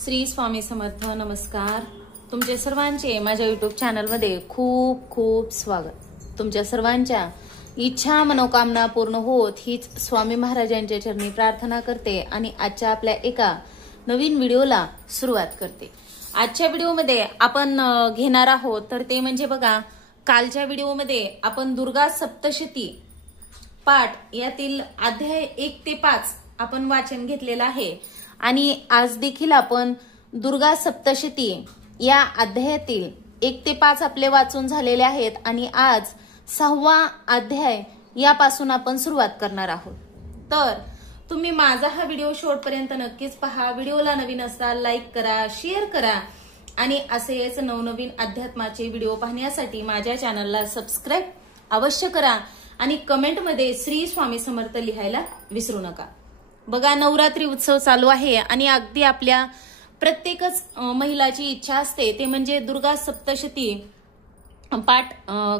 श्री स्वामी समर्थ. नमस्कार. तुमच्या सर्वांचे माझ्या युट्यूब चॅनलमध्ये खूप खूप स्वागत. तुमच्या सर्वांच्या इच्छा मनोकामना पूर्ण होत हीच स्वामी महाराजांच्या चरणी प्रार्थना करते आणि आजच्या आपल्या एका नवीन व्हिडिओला सुरुवात करते. आजच्या व्हिडिओमध्ये आपण घेणार आहोत तर ते म्हणजे बघा, कालच्या व्हिडिओमध्ये आपण दुर्गा सप्तशती पाठ यातील अध्याय 1 ते 5 आपण वाचन घेतलेलं आहे आणि आज देखील आपण दुर्गा सप्तशती या अध्यायातील 1 ते 5 आपले वाचून झालेले आहेत आणि आज 6वा अध्याय यापासून आपण सुरुवात करणार आहोत. तर तुम्ही माझा हा व्हिडिओ शेवटपर्यंत नक्कीच पहा. व्हिडिओला नवीन असाल लाईक करा, शेअर करा आणि असेच नवनवीन अध्यात्माचे व्हिडिओ पाहण्यासाठी माझ्या चॅनलला सबस्क्राईब अवश्य करा आणि कमेंटमध्ये श्री स्वामी समर्थ लिहायला विसरू नका. बघा, नवरात्री उत्सव चालू आहे आणि अगदी आपल्या प्रत्येकच महिलाची इच्छा असते ते म्हणजे दुर्गा सप्तशती पाठ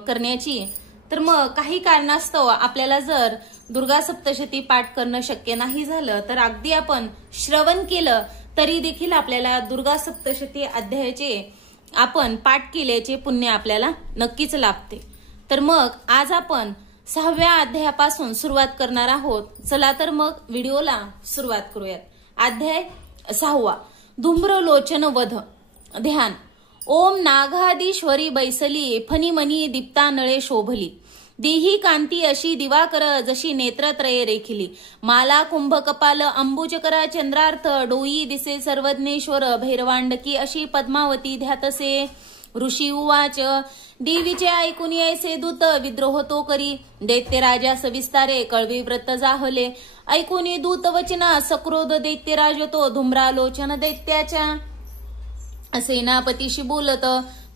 करण्याची. तर मग काही कारणास्तव आपल्याला जर दुर्गा सप्तशती पाठ करणं शक्य नाही झालं तर अगदी आपण श्रवण केलं तरी देखील आपल्याला दुर्गा सप्तशती अध्यायाचे आपण पाठ केल्याचे पुण्य आपल्याला नक्कीच लाभते. तर मग आज आपण 6व्या अध्यायापासून सुरुवात करणार आहोत. चला तर मग व्हिडिओला सुरुवात करूयात. अध्याय 6वा, धूम्रलोचन वध. ध्यान. ओम नागाधीश्वरी बैसली, फणिमणी दीप्ता नळे शोभली. देही कांती अशी दिवाकर, जशी नेत्रत्रये रेखिली. माला कुंभ कपाल अंबुजकरा चंद्रार्थ, डोई दिसे सर्वज्ञेश्वर भैरवांडकी अशी पद्मावती ध्यातसे. ऋषी उवाच, देवीचे ऐकून ऐसे दूत विद्रोह तो करी. दैत्य राजा सविस्तारे कळवी व्रत जाहले. ऐकून दूत वचना सक्रोध दैत्यराज तो. धूम्रालोचन दैत्याच्या सेनापतीशी बोलत,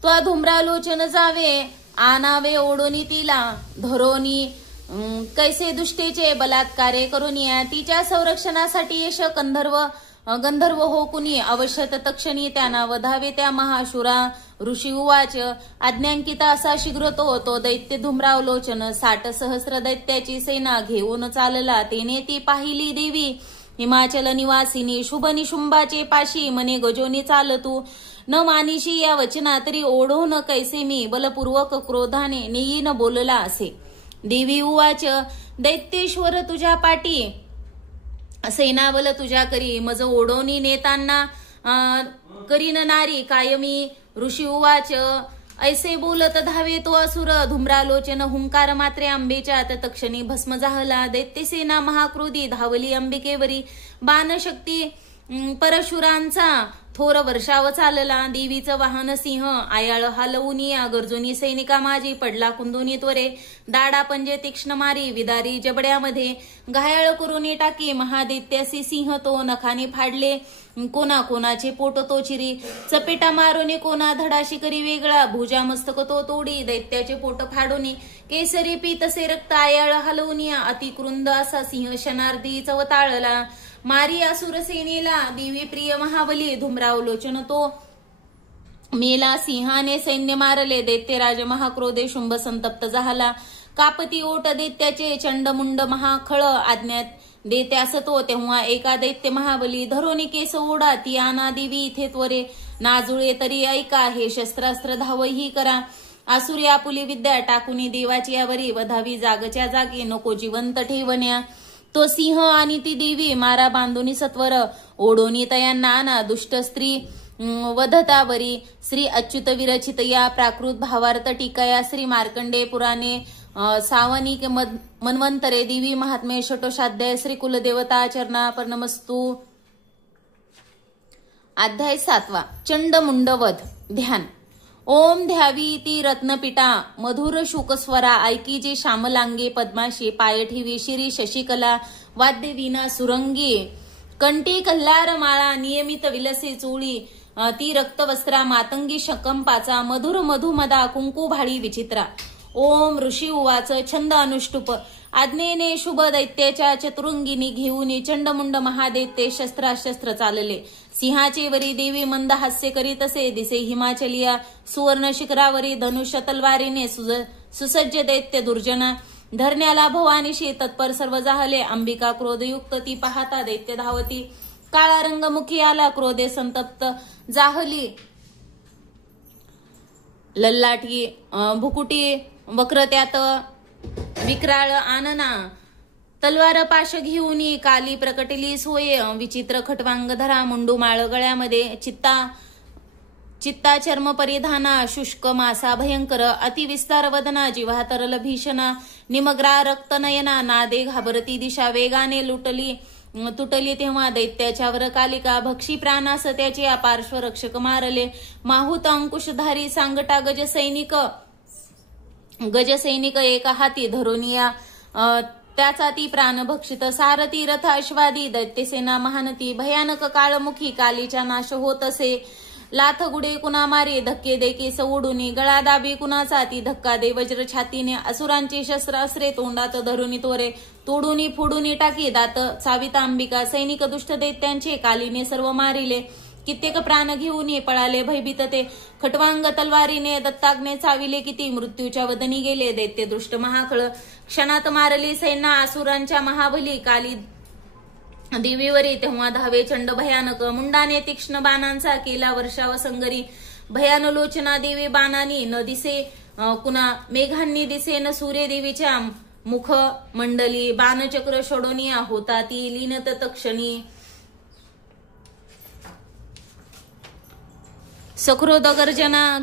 त्वा धूम्रालोचन जावे आनावे ओढोनी तिला. धरोनी कैसे दुष्टेचे बलात्कारे करून तिच्या संरक्षणासाठी यश गंधर्व हो कुणी. अवश्य तक्षणी त्यांना वधावे त्या महाशुरा. ऋषी उवाच, आज्ञांकिता असा शीघ्र तो दैत्य धूम्रावलोचन 60 सहस्र दैत्याची सेना घेऊन चालला. तेने ती पाहिली देवी हिमाचल निवासिनी. शुभ निशुंभाचे पाशी मने गजोनी चालतू. न मानिशी या वचना तरी ओढून कैसे मी. बलपूर्वक क्रोधाने नेईन बोलला असे. देवी उवाच, दैत्येश्वर तुझ्या पाठी सेनाबल तुझ्या करी. मज ओढोनी नेताना करीन नारी कायमी. ऋषी उवाच, ऐसे बोलत धावे तो असुर. धूम्रालोचन हुंकार मात्रे अंबेच्या तक्षणी भस्म जाहला. दैत्यसेना महाक्रोधी धावली अंबिकेवरी. बाणशक्ती परशुरांचा थोर वर्षाव चालला. देवीचं वाहन सिंह आयाळ हलवूनी गरजूनी सैनिका माझी. पडला कुंदुनी त्वरे दाडा पंजे तीक्ष्ण मारी. विदारी जबड्यामध्ये घायाळ करून टाकी. महादैत्यासी सिंह तो नखाने फाडले. कोणा कोणाचे पोट तो चिरी. चपेटा मारोनी कोणा धडाशी करी वेगळा. भुजा मस्तक तो तोडी. दैत्याचे पोट फाडोनी केसरी पीतसे रक्त आयाळ हलवूनी. अतिकृंद असा सिंह शनार्दी चवताळला. मारी असुर सेनेला देवी प्रिय महाबली. धूम्रावलोचन तो मेला. सिंहाने सैन्य मारले. दैत्यराज महाक्रोधे शुंभ संतप्त झाला. कापती ओट दैत्याचे चंडमुंड महाखळ. आज्ञात देत्यास तो तेव्हा एका दैत्य महाबली. धरोनी केस ओढा ती आना देवी इथे त्वरे. नाजुळे तरी ऐका हे शस्त्रास्त्र धावही करा. आसुरी आपुली विद्या टाकुनी देवाची यावरी. वधावी जागच्या जागी नको जिवंत ठेवण्या. तो सिंह आणि ती देवी मारा बांधुनी सत्वर. ओढोनी तयांना आणा दुष्ट स्त्री वधतावरी. श्री अच्युत विरचित या प्राकृत भावार्थ टीकाया. श्री मार्कंडे पुराणे सावनिक मन्वंतरे देवी महात्मे षटोशाध्याय. श्री कुलदेवता चरणापर्णमस्तु. अध्याय 7वा, चंडमुंड वध. ध्यान. ओम ध्यावी ती रत्नपीठा मधुर शुकस्वरा. ऐकी जे श्यामलांगे पद्माशी. पाय ठेवी शिरी शशिकला. वाद्य वीणा सुरंगी. कंठी कल्हार माळा. नियमित विलसे चोळी. ती रक्तवस्त्रा मातंगी शकंपाचा. मधुर मधुमदा कुंकू भाळी विचित्रा. ओम. ऋषी उवाच, छंद अनुष्टुप. आज्ञेने शुभ दैत्याच्या चतुरुंगिनी घेऊन चंडमुंड महादैत्य शस्त्राशस्त्र चालले. सिंहाचे वरी देवी मंद हास्य करीत असे दिसे. हिमाचलिया सुवर्ण शिखरावरी धनुष्य तलवारीने सुसज्ज दैत्य दुर्जना. धरण्याला भवानीशी तत्पर सर्व जाहले. अंबिका क्रोधयुक्त ती पाहता दैत्य धावती. काळा रंग मुखी आला, क्रोधे संतप्त जाहली, लल्लाटी भुकुटी वक्र त्यात विक्राळ आनना, तलवार पाश घेऊन काली प्रकटली सोये, विचित्र खटवांग धरा, मुंडू माळ गळ्यामध्ये, चित्ता चर्म परिधाना, शुष्क मासा भयंकर, अतिविस्तार वदना, जिव्हा तरल भीषणा, निमग्रा रक्तनयना, नादे घाबरती दिशा, वेगाने तुटली तेव्हा दैत्याच्यावर कालिका, भक्षी प्राणास त्याची पार्श्व रक्षक मारले, माहुत अंकुशधारी सांगटा गजसैनिक एका हाती धरुनिया, त्याचा ती प्राण भक्षित, सारथी रथ अश्वादी, दैत्यसेना महानती, भयानक काळमुखी, कालीच्या नाश होत असे, लाथ गुडे कुणा मारे, धक्के देके सवडूनी, गळा दाबी कुणाचा, ती धक्का दे वज्र छातीने, असुरांची शस्त्र अस्त्रे तोंडात धरुनी त्वरे, तोडूनी फोडूनी टाकी, दात साविता अंबिका, सैनिक दुष्ट दैत्यांचे कालीने सर्व मारिले, कित्येक प्राण घेऊन पळाले भयभीत ते, खटवांग तलवारीने दत्ताग्ने चाविले, किती मृत्यूच्या वदनी गेले, दैत्य दृष्ट महाखळ, क्षणात मारली सैन्य असुरांच्या महाबली, काली देवीवरी तेव्हा धावे चंड भयानक, मुंडाने तीक्ष्ण बाणांचा केला वर्षाव संगरी, भयानलोचना देवी बाणानी न दिसे कुणा, मेघांनी दिसे न सूर्य देवीच्या मुख मंडली, बाणचक्र षडोनिया होता ती लीनत तक्षणी, सक्रोध गर्जना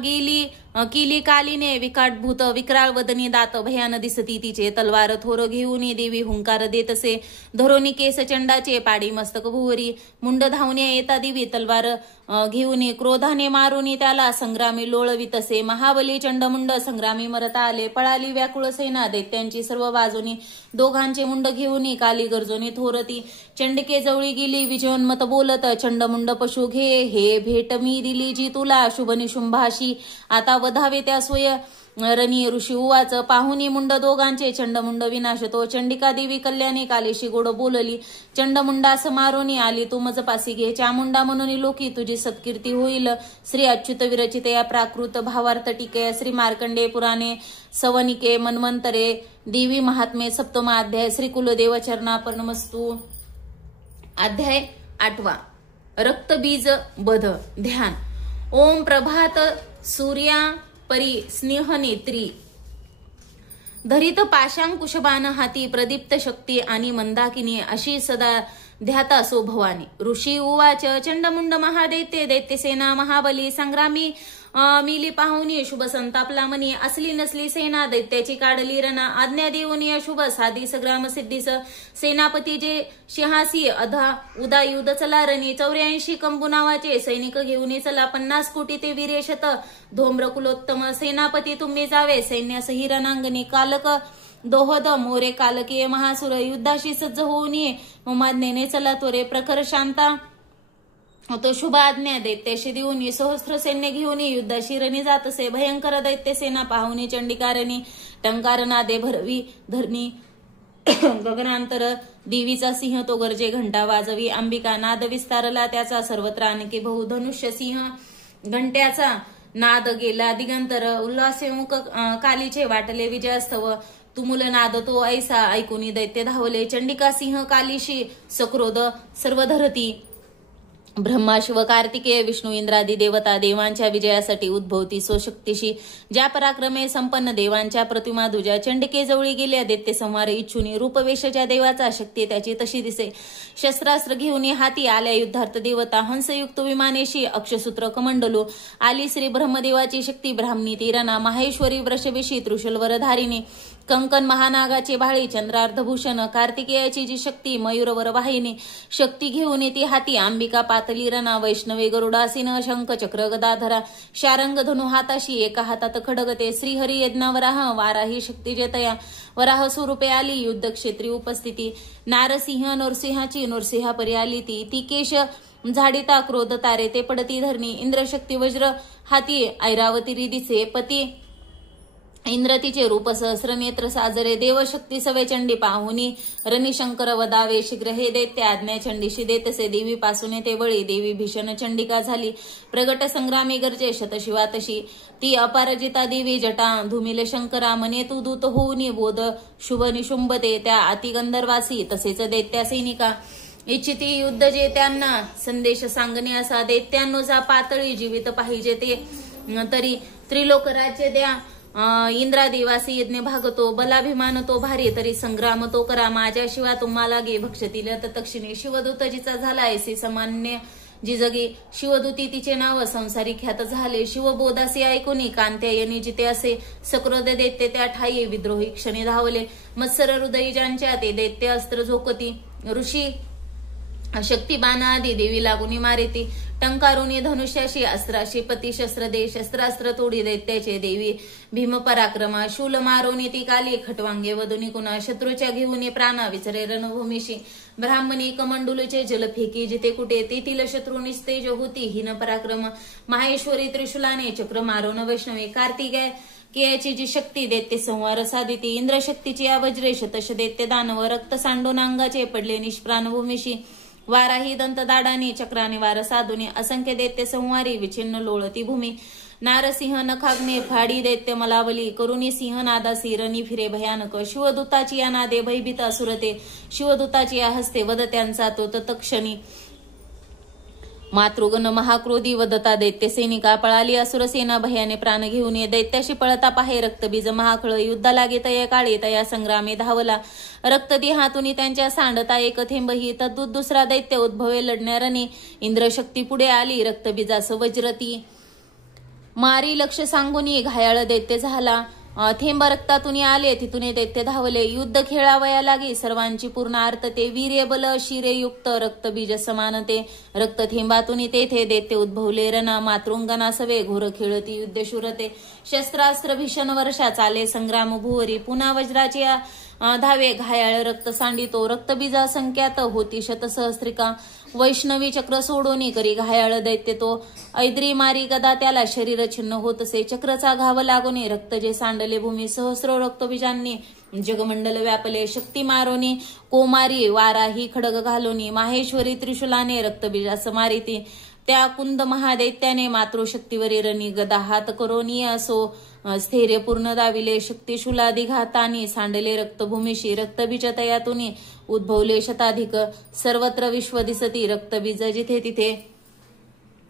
किली कालीने, विकाटभूत विक्राळ वदनी, दात भयान दिसती तिचे, तलवार थोर घेऊन देवी हुंकार देत असे, धरोनी केस चंडाचे, पाडी मस्तक भुवरी, मुंड धावणे येता देवी, तलवार घेऊन क्रोधाने मारून त्याला, संग्रामी लोळवीत असे, महाबली चंडमुंड संग्रामी मरता आले, पळाली व्याकुळ सेना दैत्यांची सर्व बाजूनी, दोघांचे मुंड घेऊन काली गर्जोनी थोरती, चंडिके जवळी गेली विजयोन्मत बोलत, चंडमुंड पशु घे हे भेट मी दिली जी तुला, शुभ निशुंभाशी आता वधावे त्या सोय, रणी ऋषी उवाच, पाहुनी मुंड दोघांचे, चंडमुंड विनाश तो, चंडिका देवी कल्याणी कालीशी गोड बोलली, चंडमुंडास मारोनी आली तू मज पासी घे, चामुंडा म्हणून लोकी तुझी सत्कीर्ती होईल, श्री अच्युत विरचित या प्राकृत भावार्थ टीके, श्री मार्कंडे पुराणे सवनिके मन्वंतरे, देवी महात्मे सप्तमा अध्याय, श्री कुलदेव चरणार्पणमस्तु. अध्याय 8. रक्तबीज बध ध्यान. ओम प्रभात सूर्या परी स्नेह नेत्री, धरित पाशांकुशबाण हाती, प्रदीप्त शक्ती आणि मंदाकिनी अशी सदा ध्याता सो भवानी. ऋषी उवाच, चंडमुंड महादैत्य दैत्यसेना महाबली, संग्रामी मिली पाहुनी, शुभ संतापला मनी, असली नसली सेना दैत्याची काढली रणा, आज्ञा देऊन अशुभ साधी सग्राम सिद्धीस, सेनापती जे सिंहासी अधा उदा युद्ध चला रणी, 84 कंबू नावाचे सैनिक घेऊन चला, 50 कोटी ते वीरेशत, धोम्र कुलोत्तम सेनापती तुम्ही जावे, सैन्यासही रणांगणी, कालक दोहद मोरे कालकीय महासुर, युद्धाशी सज्ज होऊन ये, ममाज्ञेने चला त्वरे, प्रखर शांता तो शुभ आज्ञा दैत्याशी देऊन सहस्त्र सैन्य घेऊन युद्धाशी रणी जात असे, भयंकर दैत्य सेना पाहुनी चंडिकारणी, टंकार नादे भरवी धरणी, गगनांतर देवीचा सिंह तो गरजे घंटा वाजवी, अंबिका नाद विस्तारला त्याचा सर्वत्र, आणखी बहु धनुष्य सिंह घंट्याचा नाद गेला दिगंतर, उल्हासेमुख कालीचे वाटले विजयास्तव, तुमुल नाद तो ऐसा ऐकून दैत्य धावले, चंडिका सिंह कालीशी सक्रोध सर्व धरती, ब्रह्मा शिव कार्तिकेय विष्णू इंद्रादी देवता देवांच्या विजयासाठी उद्भवती स्वशक्तीशी, ज्या पराक्रमे संपन्न देवांच्या प्रतिमा दुजा, चंडिके जवळी गेल्या दैत्य संहार इच्छुनी, रूपवेशच्या देवाचा शक्ती त्याची तशी दिसे, शस्त्रास्त्र घेऊन हाती आल्या युद्धार्थ देवता, हंसयुक्त विमानेशी अक्षसूत्र कमंडलू, आली श्री ब्रह्मदेवाची शक्ती ब्राह्मणी तीरणा, माहेश्वरी वृषभेशी त्रिशूलवर धारिणी, कंकण महानागाचे भाळी, चंद्रार्धभूषण कार्तिकेयाची जी शक्ती मयूरवर वाहिनी, शक्ती घेऊन ती हाती अंबिका पातली रणा, वैष्णवी गरुडासीन शंख चक्र गदाधरा, शारंग धनु हाताशी एका हातात खडगते, श्रीहरी यज्ञावराह वाराही शक्ती जेतया, वराह स्वरूपे आली युद्ध क्षेत्री उपस्थिती, नारसिंह नरसिंहाची नरसिंहा परी आली ती केश झाडिता क्रोध तारे ते पडती धरणी, इंद्रशक्ती वज्र हाती ऐरावती रिदिसे, पती इंद्रतीचे रूप सहस्र नेत्र साजरे, देवशक्ती सवे चंडी पाहुनी, रनिशंकर वदावे शीघ्र हे दैत्य, आज्ञा चंडीशी देतसे, देवी पासून ते बळी, देवी भीषण चंडिका झाली, प्रगट संग्रामी गर्जे शतशिवा तशी, ती अपराजिता देवी जटा धुमिल शंकरा, मने तू दूत होऊनी बोध शुभ निशुंभते, त्या अतिगंधर्वासी तसेच दैत्या सैनिका, इच्छिती युद्ध जे त्यांना संदेश सांगणे असा दैत्यांनो जा पातळी जीवित पाहिजे ते तरी त्रिलोक राज्य द्या इंद्रादिवासी यज्ञ भागतो बलाभिमान तो भारी तरी संग्राम तो करा माझ्याशिवाय तुम्हाला गे भक्षतील तक्षिणी शिवदूत जिचा झाला ऐसी सामान्य जी जगी शिवदूती तिचे नाव संसारी ख्यात झाले शिवबोधासी ऐकुनी कांत्यायनी जिते असे सकृद दैत्य त्या ठाई विद्रोही क्षणी धावले मत्सर हृदयी ज्यांच्या ते दैत्य अस्त्र झोकती ऋषी शक्ती बाणा आदी देवी लागुनी मारिती टंकारुनी धनुष्याशी अस्त्राशी पती शस्त्र दे शस्त्रास्त्र तोडी दैत्याचे देवी भीम पराक्रमा शूल मारोनी ती काली खटवांगे वदुनी कुणा शत्रूच्या घेऊन प्राणा विचरे रणभूमीशी ब्राह्मणी कमंडुलचे जल फेकी जिथे कुठे तेथील शत्रू निस्तेज होती हिन पराक्रम माहेश्वरी त्रिशूलाने चक्र मारोन वैष्णवी कार्तिकेय केयाची जी शक्ती दैत्य संवार साधिती इंद्रशक्तीची या वज्रे शतश दैत्य दानव रक्त सांडून अंगाचे पडले निष्प्राण भूमीशी वाराही दंत दाडानी चक्राने वार साधुनी असंख्य दैत्य संवारी विचिन्न लोळती भूमी नारसिंह नखाग्ने फाडी दैत्य मलावली करुणी सिंह नादासी रणी फिरे भयानक शिवदूताची या नादे भयभीत असुरते शिवदूताची या हस्ते वद त्यांचा तो तत्क्षणी मातृगण महाक्रोधी वदता दैत्य सैनिका पळाली असुरसेना भयाने प्राण घेऊन ये दैत्याशी पळता पाहे रक्तबीज महाखळ युद्धा लागे तया काळी तया संग्रामे धावला रक्तदी हातुनी त्यांच्या सांडता एक थेंबही तद्दूत दुसरा दैत्य उद्भवे लढणारने इंद्रशक्ती पुढे आली रक्तबीजास वज्रती मारी लक्ष सांगुनी घायाळ दैत्य झाला थेंब रक्तातून आले तिथून दैत्य धावले युद्ध खेळावया लागे सर्वांची पूर्ण आर्तते वीर्य बल शिरे युक्त रक्तबीज समानते रक्त थेंबातून तेथे दैत्य उद्भवले रणा मातृंगना सवे घोर खेळती युद्ध शूरते शस्त्रास्त्र भीषण वर्षा चाले संग्राम भुवरी पुन्हा वज्राची धावे घायाळ रक्त सांडितो रक्तबीजा संख्यात होती शतसहस्त्रिका वैष्णवी चक्र सोडोनी करी घायाळ दैत्य तो ऐद्री मारी गदा त्याला शरीर छिन्न होतसे चक्रचा घाव लागोने रक्त जे सांडले भूमी सहस्रो रक्तबीजांनी जगमंडल व्यापले शक्ती मारोनी कोमारी वाराही खडग घालोनी माहेश्वरी त्रिशूलाने रक्तबीजास मारिती त्या कुंद महादैत्याने मातृशक्तीवरी रणी गदा हात करोनी असो स्थैर्य पूर्ण दाविले शक्तिशूलादी घातानी सांडले रक्तभूमीशी रक्तबीज तयातुनी उद्भवले शताधिक सर्वत्र विश्व दिसती रक्तबीज जिथे तिथे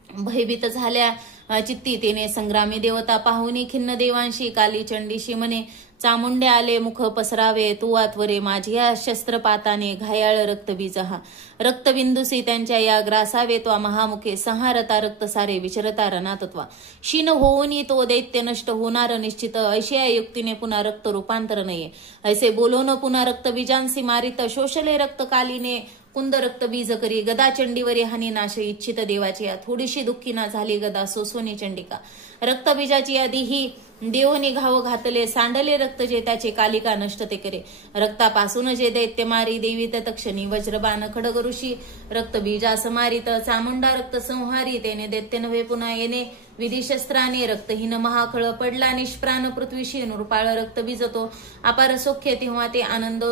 भयभीत झाल्या चित्ती तिने संग्रामी देवता पाहुनी खिन्न देवांशी काली चंडीशी म्हणे चामुंडे आले मुख पसरावे तू आत्वरे माझ्या शस्त्रपाताने घायाळ रक्तबीज हा रक्तबिंदुसी त्यांच्या या ग्रासावे तो महामुखे संहारता रक्त सारे विचरता रणातत्वा शीन होऊनी तो दैत्य नष्ट होणार निश्चित ऐशिया युक्तीने पुन्हा रक्त रूपांतर नये ऐसे बोलोन पुन्हा रक्तबीजांसी मारित शोषले रक्त कालीने कुंद रक्तबीज करी गदा चंडीवरी हानी नाश इच्छित देवाची या थोडीशी दुःखीना झाली गदा सोसोनी चंडिका रक्तबीजाची आधी ही देवनी घाव घातले सांडले रक्त जे त्याचे कालिका नष्ट ते करे रक्तापासून जे दैत्य मारी देवी तक्षणी वज्रबाण खडग ऋषी रक्तबीजास मारित चामुंडा रक्त संहारी तेने दैत्य नव्हे पुन्हा येणे विधिशस्त्राने रक्तहीन महाखळ पडला निष्प्राण पृथ्वीशी नृपाळ रक्तबीज तो अपार सौख्य तेव्हा ते आनंद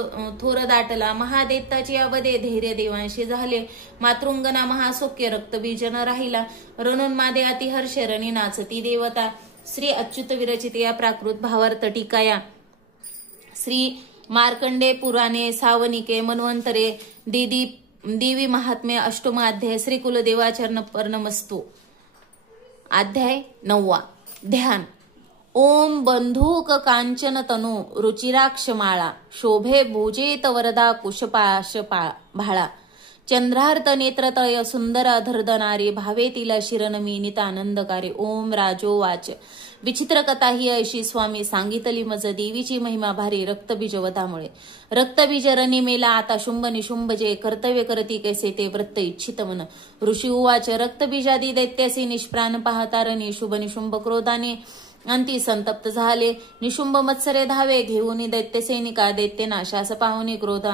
थोर दाटला महादैत्याची अवधे धैर्य देवांशी झाले मातृंगना महासौख्य रक्तबीजन राहिला रणोन्मादे अतिहर्ष रणी नाचती देवता श्री अच्युत विरचित या प्राकृत भावार्थ टीकाया श्री मार्कंडे पुराणे सावनिके मन्वंतरे देवी महात्म्य अष्टमाध्याय श्री कुलदेवाचरण पर्णमस्तु अध्याय 9 ध्यान ओम बंधूक कांचन तनु रुचिराक्ष माळा शोभे भुजेत वरदा कुशपाश भाळा चंद्रार्थ नेत्रतय सुंदर अधर्दनारी भावे तिला शिरनमी नितानंदकारी ओम राजो वाच विचित्र कथा ही ऐशी स्वामी सांगितली मज देवीची महिमा भारी रक्तबीज वधामुळे रक्तबीज रणी मेला आता शुंभ निशुंभ जे कर्तव्य करती कैसे ते व्रत इच्छित मन ऋषी उवाच रक्तबीजादी दैत्यासी निष्प्राण पाहता रणी शुभ निशुंभ क्रोधाने अंती संतप्त झाले निशुंभ मत्सरे धावे घेऊन दैत्य सैनिका दैत्य नाशास पाहुनी क्रोध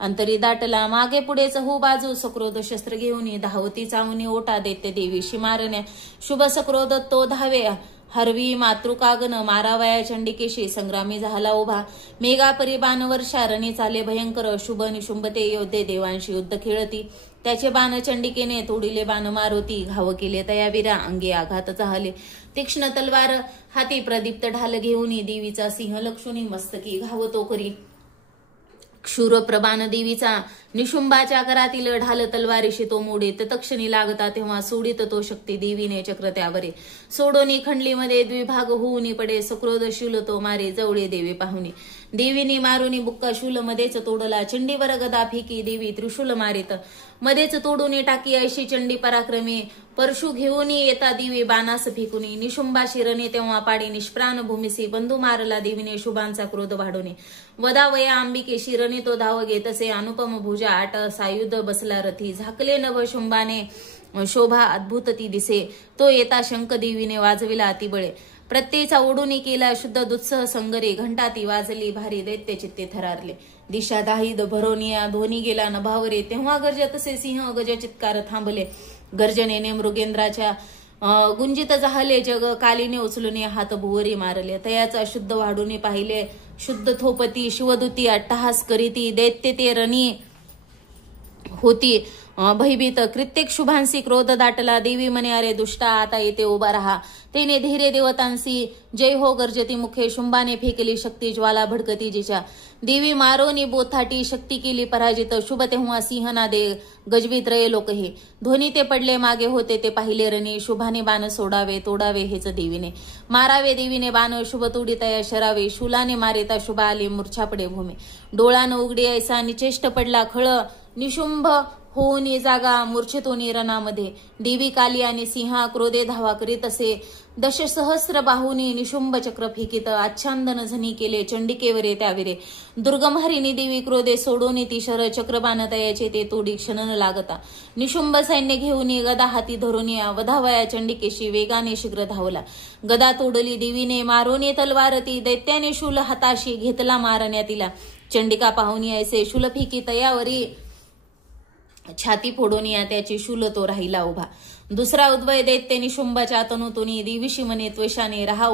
अंतरी दाटला मागे पुढे चहू बाजू सक्रोध शस्त्र घेऊन धावती चावणी ओटा दैत्य देवीशी मारण्या शुभ सक्रोध तो धावे हरवी मातृकागन मारावया चंडिकेशी संग्रामी झाला उभा मेघापरी बाणवर्षा रणी चाले भयंकर शुभ निशुंभ ते योद्धे देवांशी युद्ध खेळती त्याचे बाण चंडिकेने तोडिले बाण मारुती घाव केले तयावीरा अंगे आघात झाले तीक्ष्ण तलवार हाती प्रदीप्त ढाल घेऊन देवीचा सिंह लक्षुनी मस्तकी घाव तो करी शूरप्रभान देवीचा निशुंभाच्या करातील ढाल तलवारीशी तो मोडीत तक्षणी लागता तेव्हा सोडित तो शक्ती देवीने चक्र त्यावरे सोडोनी खंडलीमध्ये द्विभाग होऊनी पडे सक्रोध शूल तो मारे जवळे देवी पाहुनी देवीने मारुनी बुक्का शूल मध्येच तोडला चंडीवर गदा फेकी देवी त्रिशूल मारित मध्येच तोडून टाकी ऐशी चंडी पराक्रमी परशु घेऊन येता देवी बाणास फेकुनी निशुंभा शिरणे तेव्हा पाडी निष्प्राण भूमिसी बंधू मारला देवीने शुभांचा क्रोध वाढवणे वदावया अंबिके शिरणे तो धाव घेतसे अनुपम भुजा आट सायुध बसला रथी झाकले नभ शुंभाने शोभा अद्भुत ती दिसे तो येता शंख देवीने वाजविला अतिबळे प्रत्येचा ओढून केला शुद्ध दुत्सह संगरे घंटा ती वाजली भारी दैत्य चित्ते थरारले दिशा दाहिद भरोनिया ध्वनी गेला नभावरे तेव्हा गर्जतसे सिंह गज चित्कार थांबले गर्जनेने मृगेंद्राच्या गुंजित जाहले जग कालीने उचलून हात भुवरी मारले तयाचा शुद्ध वाढून पाहिले शुद्ध थोपती शिवदूती अट्टहास करीती दैत्य ते रणी होती भयभीत कित्येक शुभांसी क्रोध दाटला देवी म्हणे अरे दुष्टा आता येते उभा रहा तेने धीरे देवतांसी जय हो गर्जती मुखे शुंभाने फेकली शक्ती ज्वाला भडकती जिच्या देवी मारोनी बोथाटी शक्ती केली पराजित शुभ तेव्हा सिंहना दे गजवीत रये लोकही ध्वनी ते पडले मागे होते ते पाहिले रणी शुभाने बाण सोडावे तोडावे हेच देवीने मारावे देवीने बाण शुभ तोडी तया शरावे शूलाने मारेता शुभ आले मूर्छा पडे भूमी डोळानं उघडी ऐसा निचेष्ट पडला खळ निशुंभ होऊन जागा मूर्छितोनी रणामध्ये देवी काली आणि सिंहा क्रोधे धावा करीत असे दशसहस्र बाहुनी निशुंभ चक्र फेकीत आच्छादन झनी केले चंडिकेवरे त्याविरे दुर्गम हरिणी देवी क्रोधे सोडून ती शर चक्रबाण तयाचे ते तोडी क्षण लागता निशुंभ सैन्य घेऊन गदा हाती धरून वधावया चंडिकेशी वेगाने शीघ्र धावला गदा तोडली देवीने मारोने तलवार ती दैत्याने शूल हाताशी घेतला मारण्या तिला चंडिका पाहुनी ऐसे शूल फेकी तयावरी छाती फोडून त्याची शूल तो राहिला उभा दुसरा उद्वय दैत्य निशुंभाच्या तनुतुनी देवीशी म्हणे त्वेषाने रहा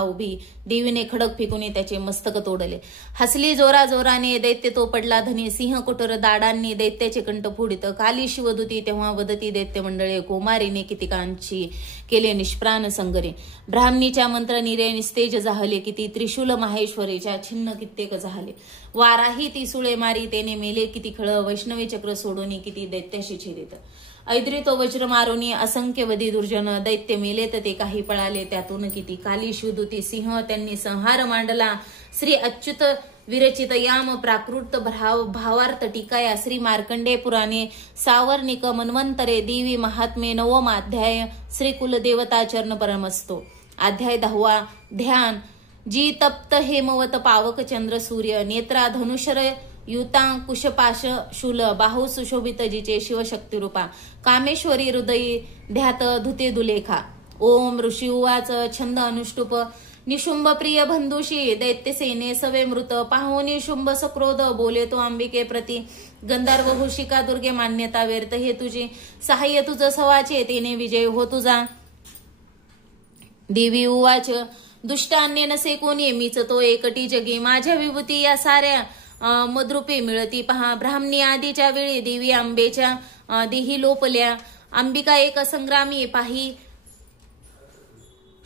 उभी देवीने खडक फेकून त्याचे मस्तक तोडले हसली जोरा जोराने दैत्य तो पडला धनी सिंह कुटर दाडांनी दैत्याचे कंठ फोडित काली शिवदूती तेव्हा वदती दैत्य मंडळे कुमारीने कितिकांची केले निष्प्राण संगरे ब्राह्मणीच्या मंत्र निरे निस्तेज जाहले किती त्रिशूल माहेश्वरीच्या छिन्न कित्येक झाले वाराही ती सुळे मारी तेने मेले किती खळ वैष्णवी चक्र सोडून किती दैत्याशी छेदित ऐद्री तो वज्र मारुनी असंख्य वधी दुर्जन दैत्य मेले तर ते काही पळाले त्यातून किती काली शिवदूती सिंह त्यांनी संहार मांडला श्री अच्युत विरचित याम प्राकृत भावार्थ टीकाया श्री मार्कंडे पुराणे सावर्णिक मन्वंतरे देवी महात्मे नवम अध्याय श्री कुलदेवता चरण परमस्तो अध्याय 10 ध्यान जी तप्त हेमवत पावक चंद्र सूर्य नेत्रा धनुषर युतांकुशपाश शूल बाहू सुशोभित जिचे शिवशक्ती रूपा कामेश्वरी हृदयी ध्यात धुते दुलेखा ओम ऋषी उवाच छंद अनुष्टुप निशुंभ प्रिय बंधुशी दैत्य सेने सवे मृत पाहुनी शुंभ सक्रोध बोले तो अंबिके प्रती गंधर्व हुशिका दुर्गे मान्यता व्यर्थ हे तुझी सहाय्य तुझ सवाचे तेने विजय हो तुझा देवी उवाच दुष्ट अन्य नसे कोणी मीच तो एकटी जगी माझ्या विभूती या साऱ्या मद्रुपे मिळती पहा ब्राह्मणी आदीच्या वेळी देवी आंबेच्या देही लोपल्या अंबिका एक संग्रामी पाही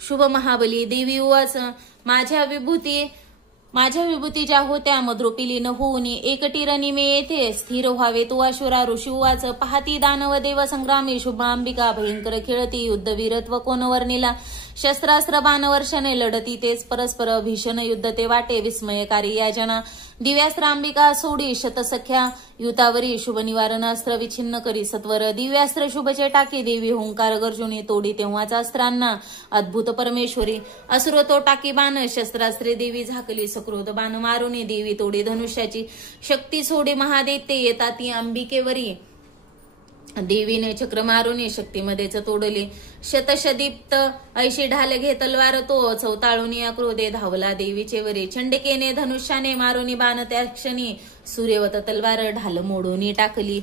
शुभ महाबली देवी उवाच माझ्या विभूतीच्या होत्या मद्रुपिली न होऊन एकटी रणी मे येथे स्थिर व्हावे तू अशुरा ऋषी उवाच पाहती दानव देव संग्रामी शुभ अंबिका भयंकर खेळती युद्ध वीरत्व कोण वर्णिला शस्त्रास्त्र बाणवर्षाने लढती तेच परस्पर भीषण युद्ध ते वाटे विस्मयकारी याजना दिव्यास्त्र अंबिका सोडी शतसख्या युतावरी शुभ निवारणास्त्र विछिन्न करी सत्वर दिव्यास्त्र शुभचे टाके देवी हुंकार गर्जुनी तोडी तेव्हाचा अस्त्रांना अद्भुत परमेश्वरी असुर तो टाकी बाण शस्त्रास्त्रे देवी झाकली सक्रोध बाण मारुनी देवी तोडी धनुष्याची शक्ती सोडी महादैत्य येता ती अंबिकेवरी देवीने चक्र मारुनी शक्तीमध्येच तोडली शतशदीप्त ऐशी ढाल घे तलवार तो चौताळून या क्रोधे धावला देवीचे वरी चंडिकेने धनुष्याने मारुनी बाण त्या क्षणी सूर्यवत तलवार ढाल मोडून टाकली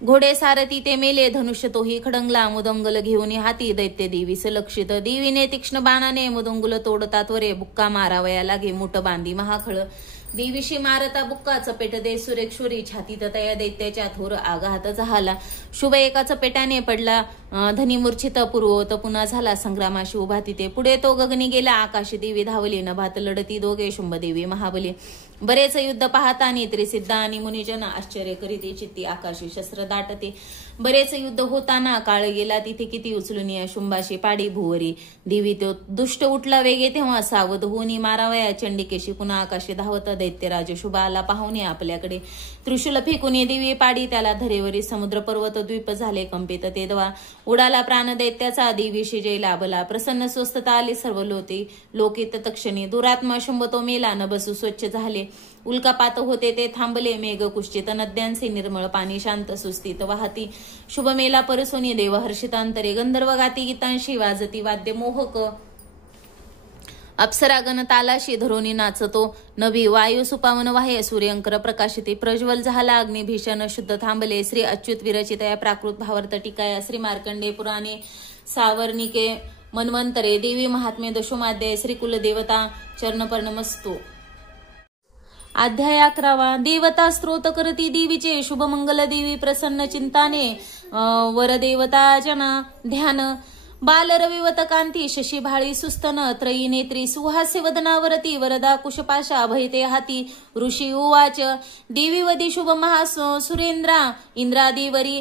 घोडे सारथी ते मेले धनुष्य तोही खडंगला मुदंगल घेऊन हाती दैत्य देवीस लक्षित देवीने तीक्ष्ण बाणाने मुदंगुल तोडता त्वरे बुक्का मारावया लागे मुठ बांधी महाखळ देवीशी मारता बुक्का चपेट दे सुरेक्षोरी छातीत तया दैत्याच्या थोर आघात झाला शुभ एका चपेटाने पडला धनी मूर्छित पूर्ववत पुन्हा झाला संग्रामाशी उभा तिथे पुढे तो गगनी गेला आकाशी देवी धावली नभात लढती दोघे शुंभदेवी महाबली बरेच युद्ध पाहतानी त्रिसिद्ध आणि मुनिजन आश्चर्य करीते, चित्ती आकाशी शस्त्र दाटते. बरेच युद्ध होताना काळ गेला, तिथे किती उचलून या शुंभाशी पाडी भुवरी. देवी तो दुष्ट उठला वेगे, तेव्हा सावध होऊन मारावया चंडिकेशी. पुन्हा आकाशी धावत दैत्यराज शुभ आला पाहुणे आपल्याकडे. त्रिशूल फेकून देवी पाडी, त्याला धरेवरी समुद्र पर्वत द्वीप झाले कंपित. तेव्हा उडाला प्राण दैत्याचा, देवीशी जय लाभला. प्रसन्न स्वस्थता आली सर्व लोकित तक्षणी. दुरात्मा शुंभ तो मेला, न बसू स्वच्छ झाले. उल्कापात होते ते थांबले, मेघ कुश्चित नद्यांचे निर्मळ पाणी शांत सुस्थित वाहती. शुभ मेला परसोनी देव हर्षितांतरे. गंधर्व गाती गीतांशी वाजती वाद्य मोहक. अप्सरागण तालाशी धरोनी नाचतो. नभी वायू सुपावन वाहे, सूर्यंकर प्रकाशिते. प्रज्वल झाला अग्नी भीषण शुद्ध थांबले. श्री अच्युत विरचित या प्राकृत भावार्थ टीकाया. श्री मार्कंडे पुराणे सावर्णिके मन्वंतरे. देवी महात्म्य दशोमाध्याय. श्री कुलदेवता चरणपर्णमस्तु. अध्याय 11. देवता स्तोत्र करती देवीचे, शुभ मंगल देवी प्रसन्न चिंताने. वरदेवता जना ध्यान. बाल रविवत कांती शशी भाळी सुस्तन. त्रयी नेत्री सुहास्य वदनावरती. वरदा कुशपाशा अभयते हाती. ऋषी उवाच देवी वदी शुभ महा सुरेंद्रा. इंद्रादिवरी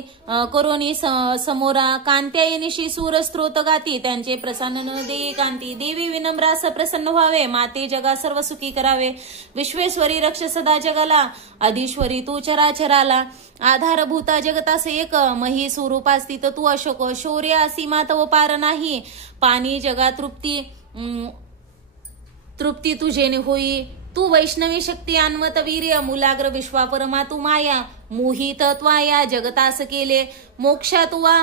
करोनी समोरा. कांत्यायनिशी सूर स्तोत्र गाती. त्यांचे प्रसन्न देई कांती. देवी विनम्रास प्रसन्न व्हावे. माते जगा सर्व सुखी करावे. विश्वेश्वरी रक्ष सदा जगाला. अधीश्वरी तू चराचराला. आधारभूता जगतास एक. मही स्वरूपा स्थित तू अशोक. शौर्य सीमा तव पार नाही. पाणी जगा तृप्ती तुझे होई. तू वैष्णवी शक्ती अन्वत वीर्य. मूलाग्र विश्वापरमा तू माया. मोहित त्वाया जगतास केले. मोक्षा तुवा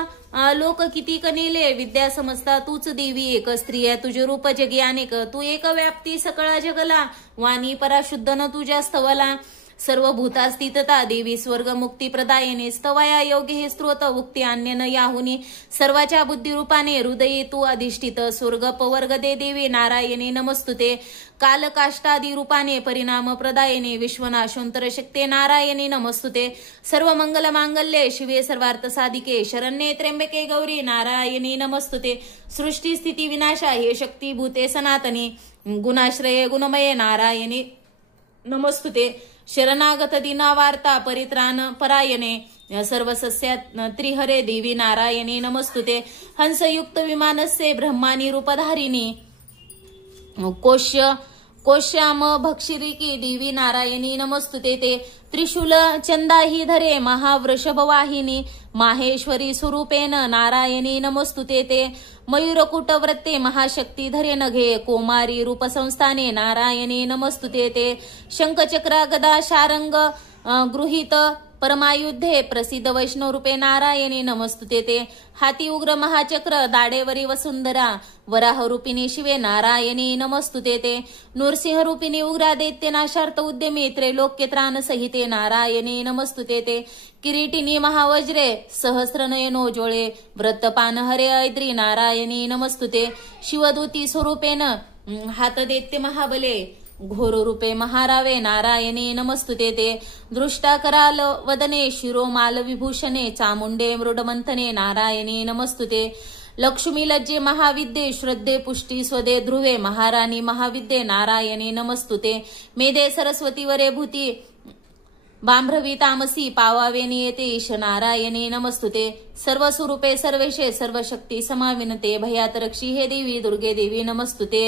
लोक किती कनेले. विद्या समजता तूच देवी एक. स्त्रिया तुझे रूप जगी अनेक. तू एक व्याप्ती सकळा जगला. वाणी पराशुद्ध न तुझ्या स्तवला. सर्व भूता स्थितता देवी स्वर्ग मुक्ती प्रदायने. स्तवया योग्य हे स्तोत्र उक्ती अन्य न याहुनी. सर्वाच्या बुद्धिरूपाने हृदये तू अधिष्ठित. स्वर्ग पवर्ग दे देवी नारायणे नमस्तुते. कालकाष्टादी रूपाने परिणाम प्रदायने. विश्वनाशोंतर शक्ते नारायणे नमस्तुते. सर्व मंगल मांगल्ये शिवे सर्वार्थ साधिके. शरण्ये त्र्यंबके गौरी नारायणे नमस्तुते. सृष्टी स्थिती विनाशा हे शक्ती भूते सनातनी. गुणाश्रये गुणमये नारायणे नमस्तुते. शरणागत दिनावार्ता परित्राण परायणे. सर्व सस्यात त्रिहरे देवी नारायणे नमस्तुते. हंसयुक्त विमानस्य ब्रह्मानी रूपधारिणी. कोश्याम भक्षिरिकी देवी नारायणी नमस्तुते. ते त्रिशूल चंदाही धरे महावृषभवाहिनी. माहेश्वरी स्वरूपेन नारायणी नमस्तुते. ते मयूरकुट व्रते महाशक्ती धरे नघे. कोमारी रूप संस्थाने नारायणी नमस्तुते. ते शंखचक्र गदा शारंग गृहीत परमायुद्धे प्रसिद्ध वैष्णव रूपे नारायणी नमस्तुते. ते हाती उग्र महाचक्र दाडेवरी वसुंधरा. वराह रूपिणी शिवे नारायणी नमस्तुते. ते नृसिंह रूपिणी उग्रा दैत्य नाशार्थ उद्यमी. त्रैलोक्य त्राण सहिते नारायणी नमस्तुते. ते किरीटिनी महावज्रे सहस्रनयनो जोळे. व्रतपान हरे ऐद्री नारायणी नमस्तुते. शिवदूती स्वरूपेन हात दैत्य महाबले. घोर रूपे महारावे नारायणे नमस्तुते. ते दृष्टा कराल वदने शिरोमाल विभूषणे. चामुंडे मृडमंथने नारायणी नमस्तुते. लक्ष्मी लज्जे महाविद्ये श्रद्धे पुष्टी स्वदे ध्रुवे. महाराणी महाविद्ये नारायणी नमस्तुते. मेधे सरस्वती वरे भूती. बांभ्रवी तामसी पावावेनी येते ईश नारायणी नमस्तुते. सर्व स्वरूपे सर्वेशे सर्व शक्ती समाविनते. भयात रक्षी हे देवी दुर्गे देवी नमस्तुते.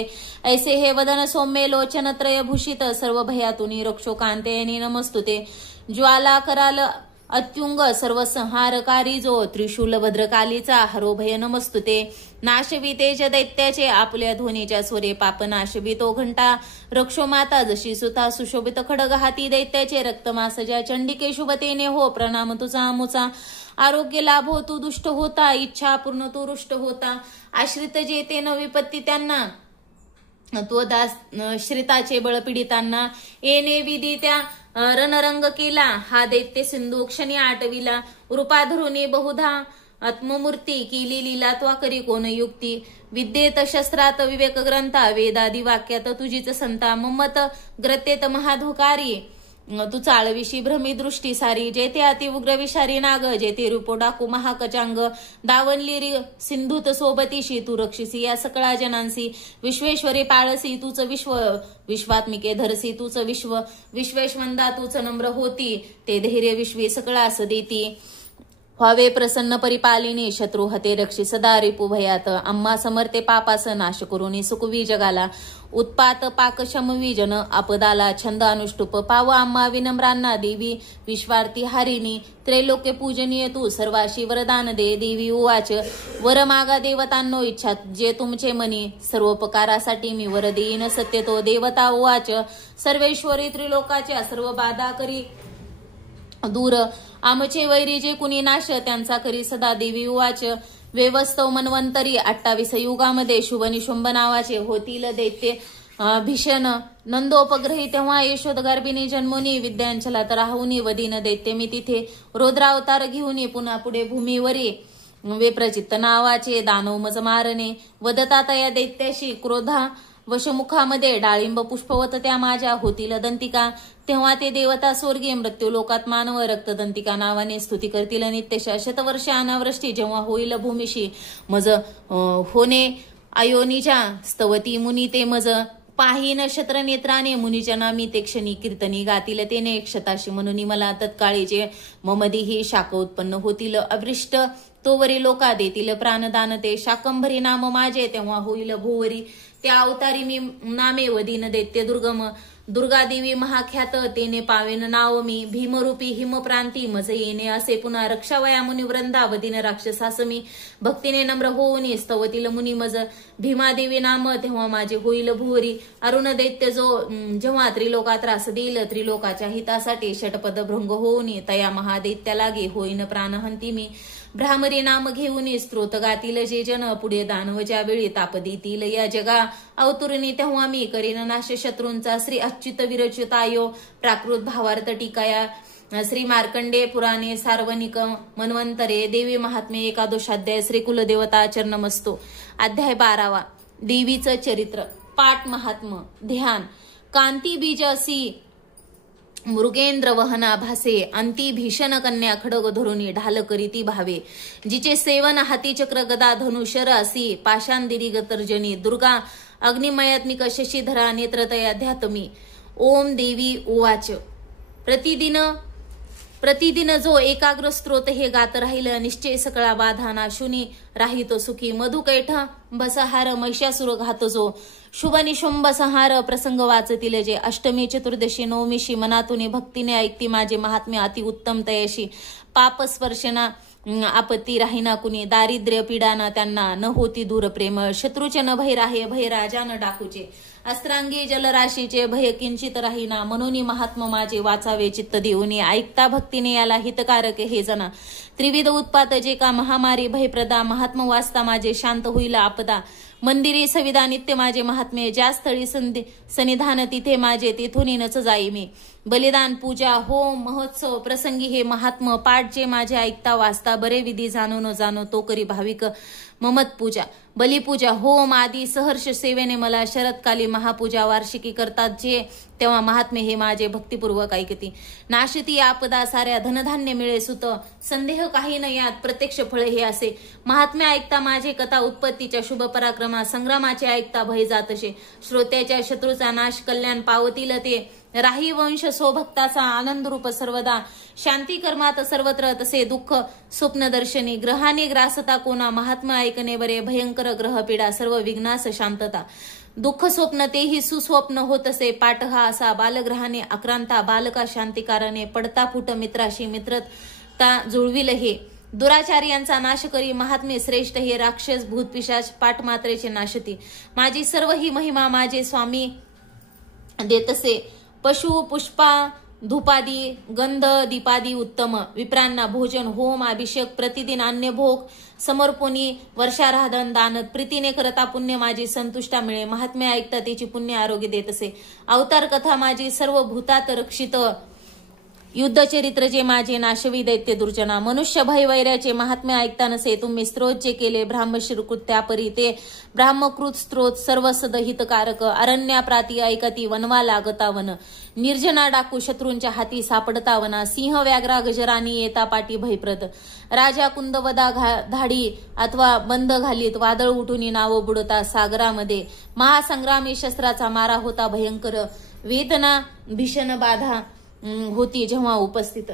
ऐसे हे वदन सौम्य लोचन त्रय भूषित. सर्व भयातुनी रक्षो कांतेयनी नमस्तुते. ज्वाला कराल अत्युंग सर्वसंहारकारी जो. त्रिशूल भद्रकालीचा हरो भय नमस्तुते. नाशवी तेज दैत्याचे आपुल्या ध्वनीच्या स्वरे. पापनाशवी तो घंटा रक्षो माता. जशी सुता सुशोभित खडग हाती. दैत्याचे रक्तमास ज्या चंडिके शुभतेने हो. प्रणाम तुझा मुचा. आरोग्य लाभो तू दुष्ट होता. इच्छा पूर्ण तू रुष्ट होता. आश्रित जेते न विपत्ती त्यांना. तो दास श्रिताचे बळ पीडितांना. येणे विधी त्या रणरंग केला. हा दैत्य सिंधू क्षणी आटविला. रूपाधरुनी बहुधा आत्ममूर्ती. केली लीला त्वा करी कोण युक्ती. विद्येत शस्त्रात विवेक ग्रंथा. वेदादी वाक्यात तुझीच संता. मम्मत ग्रतेत महाधुकारी. तू चाळविशी भ्रमी दृष्टी सारी, जेथे अति उग्र विषारी नाग, जेथे रूप डाकू महाकचांग, दावनली सिंधूत सोबतीशी, तू रक्षिसी या सकळा जनांसी, विश्वेश्वरी पाळसी तूच विश्व, विश्वात्मिके धरसी तूच विश्व, विश्वेश्वंदा तूच नम्र होती, ते धैर्य विश्वी सकळास देती, व्हावे प्रसन्न परिपालिनी, शत्रु हते रक्षी सदा रिपू भयात, आम्हा समर्थे पापास नाश करुनी, सुखवी जगाला उत्पात पाक शमवी जन आपदाला, छंद अनुष्टुप पाव आम्हा विनम्रांना, देवी विश्वार्थी हारिणी, त्रैलोक्य पूजनीय तू सर्वाशी वरदान दे, देवी उवाच वर मागा देवतांनो इच्छा जे तुमचे मनी, सर्वोपकारासाठी मी वर देईन सत्य तो, देवता उवाच सर्वेश्वरी त्रिलोकाच्या सर्व बाधा करी दूर, आमचे वैरी जे कुणी नाश त्यांचा करी सदा, देवी उवाच व्यवस्थव मन्वंतरी 28 युगामध्ये शुभ निशुंभ नावाचे होतील दैत्य भीषण, नंदोपग्रही तेव्हा यशोदगार्भिणी जन्मोनी, विद्यांचलात राहुनी वदीन दैत्य मी तिथे, रुद्रावतार घेऊनी पुन्हा पुढे भूमीवरी, विप्रचित्त नावाचे दानव मज मारणे, वदता तया दैत्याशी क्रोधा वशमुखामध्ये, डाळिंब पुष्पवत त्या माझ्या होतील दंतिका, तेव्हा ते देवता स्वर्गीय मृत्यू लोकात मानव रक्तदंतिका नावाने स्तुती करतील नित्यशा, शतवर्ष अनावृष्टी जेव्हा होईल भूमीशी, मज होणे अयोनीच्या स्तवती मुनी ते मज, पाहीन शत्रनेत्राने मुनिजना मी ते क्षणी, कीर्तनी गातील तेने क्षताशी म्हणून मला तत्काळीचे, ममदी ही शाख उत्पन्न होतील अवृष्ट, तोवरी लोका देतील प्राणदान ते, शाकंभरी नाम माझे तेव्हा होईल भूवरी, त्या अवतारी मी नामे वदीन दैत्य दुर्गम, दुर्गादेवी महाख्यात तेने पावेन नाव मी, भीमरूपी हिमप्रांती मज येणे असे पुन्हा, रक्षावया मुनिवृंदा वदीन राक्षसास मी, भक्तीने नम्र होऊन स्तवतील मुनी मज, भीमादेवी नाम तेव्हा माझे होईल भुवरी, अरुण दैत्य जो जेव्हा त्रिलोकात त्रास देईल, त्रिलोकाच्या हितासाठी षटपद भृंग होऊन, तया महादैत्या लागे होईन प्राणहंती मी, भ्रामरी नाम घेऊन स्तोत्र गातील जे जन, पुढे दानव ज्या वेळी ताप देतील या जगा, अवतुरणी तेव्हा मी करीन नाश शत्रूंचा, श्री अच्युत विरचितायो प्राकृत भावार्थ टीकाया, श्री मार्कंडे पुराणे सार्वनिक मन्वंतरे, देवी महात्म्य एकादशाध्याय, श्री कुलदेवता चरणमस्तो, अध्याय 12वा, देवीचं चरित्र, पाठ महात्म, ध्यान, कांती बीज असी मृगेंद्र वहना भासे, अंती भीषण कन्या खडग धरुणी ढाल करीती भावे, जिचे सेवन हाती चक्र गदा धनुशर असी, पाषांदिरी गतर्जनी, दुर्गा अग्निमयात्मिक शशीधरा नेत्रतया ध्यातमी, ओम देवी उवाच प्रतिदिन जो एकाग्र स्त्रोत हे गात राहील, निश्चय सकळा बाधा नाशुनी राहितो सुखी, मधुकैठ बसहार महिषासुर घात जो, शुभ निशुंभ संहार प्रसंग वाचतील जे, अष्टमी चतुर्दशी नवमीशी मनातून भक्तीने ऐकती माझे महात्म्य अति उत्तम तयशी, पाप स्पर्शना आपत्ती राहीना कुणी, दारिद्र्य पीडाना त्यांना न होती दूर प्रेम, शत्रूचे न भय राहे भय राजा न डाकूचे, अस्त्रांगी जलराशीचे भय किंचित राहीना, म्हणून महात्मा माझे वाचावे चित्त देऊनी, ऐकता भक्तीने याला हितकारक हे जना, त्रिविध उत्पात जे का महामारी भयप्रदा, महात्मा वाचता माझे शांत होईल आपदा, मंदिरे सविधा नित्य माझे महात्म्य, ज्या स्थळी सन्निधान तिथे माझे तेथून नच जाई मी, बलिदान पूजा होम महोत्सव प्रसंगी हे महात्म, पाठ जे माझे ऐकता वाचता, बरे विधी जाणो न जाणो तो करी भाविक, ममत पूजा बलिपूजा होम आदी सहर्ष सेवेने मला शरदकाली महापूजा वार्षिकी करतात जे, तेव्हा महात्मे हे माझे भक्तिपूर्वक ऐकती, नाशती आपदा साऱ्या धनधान्य मिळे सुत, संदेह काही न यात प्रत्यक्ष फळे हे असे, महात्म्य ऐकता माझे कथा उत्पत्तीच्या शुभ पराक्रमा, संग्रामाचे ऐकता भय जातशे, श्रोत्याच्या शत्रूचा नाश कल्याण पावतील ते, राही वंश सोभक्ताचा आनंद रूप सर्वदा, शांती कर्मात सर्वत्र तसे दुःख स्वप्नदर्शनी, ग्रहाने ग्रासता कोणा, महात्मा ऐकणे बरे भयंकर ग्रह पीडा, सर्व विघ्नास शांतता, दुःख स्वप्न तेही सुस्वप्न होत असे, पाठ हा असा बालग्रहाने आक्रांता, बालका शांतिकारणे पडता फुट मित्राशी मित्रता जुळविल हे, दुराचार्यांचा नाश करी महात्मे श्रेष्ठ हे, राक्षस भूत पिशाच पाठ मात्रेचे नाशती, माझी सर्व ही महिमा माझे स्वामी देतसे, पशु पुष्पा धूपादी गंध दीपादी उत्तम, विप्रांना भोजन होम अभिषेक प्रतिदिन अन्य भोग समर्पणी, वर्षाराधन दान प्रीतीने करता पुण्य माझी संतुष्टा मिळे, महात्म्य ऐकता त्याची पुण्य आरोग्य देत असे, अवतार कथा माझी सर्व भूतात रक्षित, युद्धचरित्र जे माझे नाशवी दैत्य दुर्जना, मनुष्य भय वैर्याचे महात्म्य ऐकता नसे, तुम्ही स्त्रोत जे केले ब्राह्मशिर कृत्यापरी, ते ब्राह्मकृत स्त्रोत सर्व सद हितकारक, अरण्या प्राती ऐकती वनवा लागता वन, निर्जना डाकू शत्रूंच्या हाती सापडता वना, सिंह व्याघ्रा गजरानी येता पाटी भयप्रद, राजा कुंदवदा धाडी अथवा बंद घालीत, वादळ उठून नाव बुडता सागरामध्ये, महासंग्रामी शस्त्राचा मारा होता भयंकर, वेदना भीषण बाधा होती जेव्हा उपस्थित,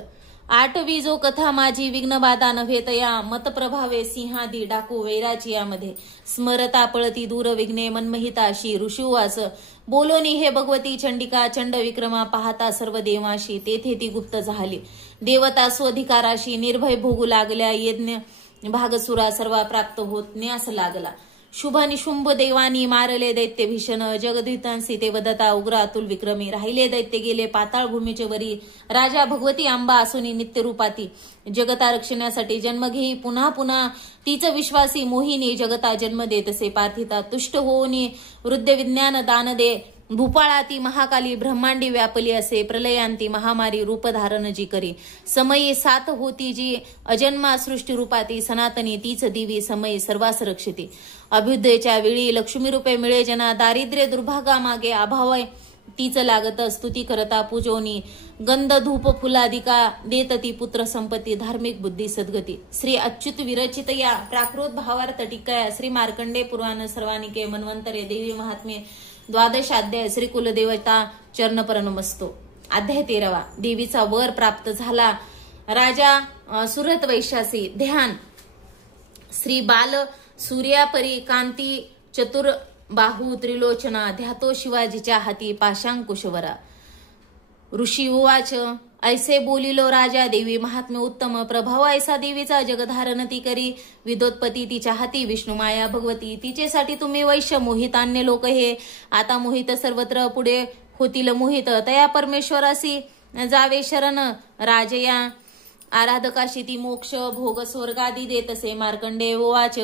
आठवी जो कथा माझी विघ्न बाधा नव्हे तया, मतप्रभावे सिंहादी डाकू वैराची यामध्ये, स्मरता पळती दूर विघ्ने मनमहिताशी, ऋषिवास बोलोनी हे भगवती चंडिका चंड विक्रमा, पाहता सर्व देवाशी तेथे ती गुप्त झाली, देवता स्वधिकाराशी निर्भय भोगू लागल्या, यज्ञ भागसुरा सर्व प्राप्त होत न्यास लागला, शुभ निशुंभ देवानी मारले दैत्य भीषण, जगद्वितांसी ते वदता उग्र अतुल विक्रमी, राहिले दैत्य गेले पाताळ भूमीचे वरी, राजा भगवती आंबा असुनी नित्य रूपाती, जगता रक्षण्यासाठी जन्म घेई पुन्हा पुन्हा, तीच विश्वासी मोहिनी जगता जन्म देतसे पार्थिता, तुष्ट होऊनी वृद्ध विज्ञान दान दे, भूपाळाती महाकाली ब्रह्मांडी व्यापली असे, प्रलयांती महामारी रूप धारण जी करी, समयी सात होती जी अजन्मा सृष्टी रूपाती, सनातनी तीच दिवी समयी सर्वास रक्षिती, अभ्युदयाच्या वेळी लक्ष्मी रूपे मिळे जना, दारिद्र्य दुर्भागा मागे अभाव तीच लागत, स्तुती करता पूजोनी गंध धूप फुलादिका, देतती पुत्र संपत्ती धार्मिक बुद्धी सद्गती, श्री अच्युत विरचित या प्राकृत भावार्थ टीका, श्री मार्कंडे पुराण सर्वानिके मनवंतरे देवी महात्मे, द्वादश अध्याय श्री कुलदेवता चरणपरनमस्तो, अध्याय 13 देवीचा वर प्राप्त झाला, राजा सुरत वैशासी, ध्यान श्री बाल सूर्यापरी कांती चतुर बाहू त्रिलोचना, ध्यातो शिवाजीच्या हाती पाशांकुशवरा, ऋषी उवाच ऐसे बोलिलो राजा, देवी महात्म्य उत्तम, प्रभाव ऐसा देवीचा जगधारण ती करी, विदोत्पत्ती तिच्या हाती विष्णू माया भगवती, तिचेसाठी तुम्ही वैश्य मोहित अन्य लोक हे, आता मोहित सर्वत्र पुढे होतील मोहित, तया परमेश्वरासी जावे शरण, राजया आराधकाशी ती मोक्ष भोग स्वर्गादी देतसे, मार्कंडे उवाच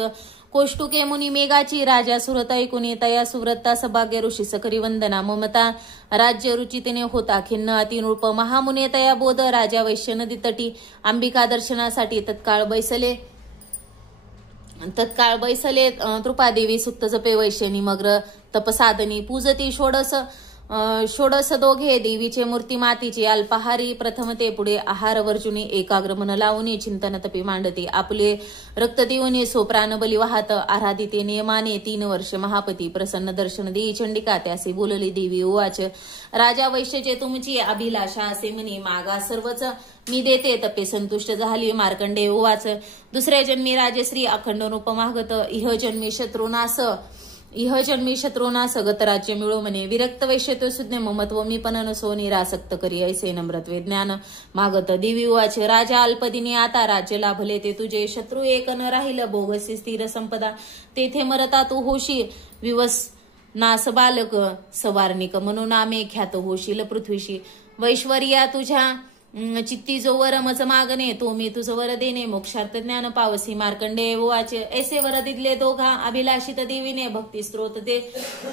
कोष्टुके मुनी मेघाची, राजा सुरत ऐकुनी तया सुव्रता सभाग्य ऋषी सकरी वंदना, ममता राज्य रुचितेने होता खिन्न अतिनृप, महामुने तया बोध, राजा वैश्य नदी तटी, अंबिका दर्शनासाठी तत्काळ बैसले तृपादेवी सुक्त जपे वैश्य निमग्र तपसाधनी, पूजती षोडस दोघे देवीचे मूर्ती मातीची, अल्पाहारी प्रथम ते पुढे आहार वर्जुनी, एकाग्र मन लावून चिंतन तपी मांडती, आपले रक्त देऊनी सोप्राण बली वाहत, आराधिते नियमाने 3 वर्ष महापती, प्रसन्न दर्शन देई चंडिका त्यासी बोलली देवी उवाच, राजा वैश्यचे तुमची अभिलाषा असे म्हणे, मागा सर्वच मी देते तपे संतुष्ट झाली, मार्कंडे उवाच दुसऱ्या जन्मी राजश्री अखंड रूप मागत, इह जन्मी शत्रुनास गत राज्य मिळो म्हणे, विरक्त वैश्यत्व सुज्ञ ममत्व मी पण नसो निरासक्त करी, ऐसे नम्रत्वे ज्ञान मागत, देवी उवाच राजा अल्पदिनी आता राज्य लाभले ते तुझे, शत्रू एक न राहिल बोगसी स्थिर संपदा, तेथे मरता तू होशी विवस नास बालक, सवार्णिक म्हणून नामे ख्यात होशील पृथ्वीशी, वैश्वर्या तुझ्या चित्ती जो वर मज मागणे, तो मी तुझ वर देणे, मोक्षार्थ ज्ञान पावसी, मार्कंडे उवाच ऐसे वर दिले दोघा, अभिलाषित देवीने भक्ती स्त्रोत ते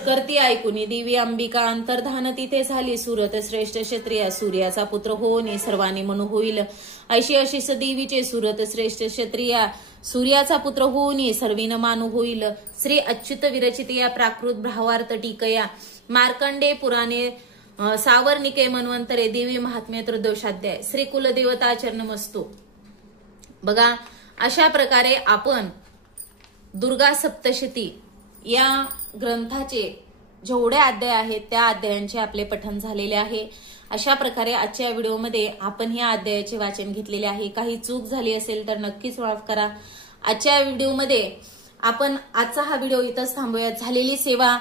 करती ऐकुनी, देवी अंबिका अंतर्धान तिथे झाली, सुरत श्रेष्ठ क्षत्रिया सूर्याचा पुत्र होऊन सर्वांनी म्हणू होईल, ऐशी अशीस देवीचे सुरत श्रेष्ठ क्षत्रिया सूर्याचा पुत्र होऊन सर्वीन मानू होईल, श्री अच्युत विरचित या प्राकृत भावार्थ टीकया, मार्कंडे पुराणे सावर्णिके मनवंतरे देवी महात्म्य 13 अध्याय, श्री कुलदेवता चरणमस्तु. बघा अशा प्रकारे आपण दुर्गा सप्तशती या ग्रंथाचे जेवढे अध्याय आहेत त्या अध्यायांचे आपले पठण झालेले आहे. अशा प्रकारे आजच्या व्हिडिओमध्ये आपण या अध्यायाचे वाचन घेतलेले आहे. काही चूक झाली असेल तर नक्कीच माफ करा. आजच्या व्हिडिओमध्ये आपण आजचा हा व्हिडिओ इथंच थांबूयात. झालेली सेवा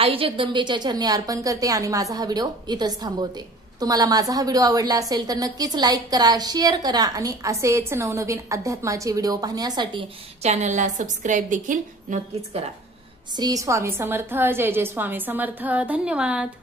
आई जगदंबेच्या चरणी अर्पण करते आणि माझा हा व्हिडिओ इथंच थांबवते. तुम्हाला माझा हा व्हिडिओ आवडला असेल तर नक्कीच लाईक करा, शेअर करा आणि असेच नवनवीन अध्यात्माचे व्हिडिओ पाहण्यासाठी चॅनलला सबस्क्राईब देखील नक्कीच करा. श्री स्वामी समर्थ. जय जय स्वामी समर्थ. धन्यवाद.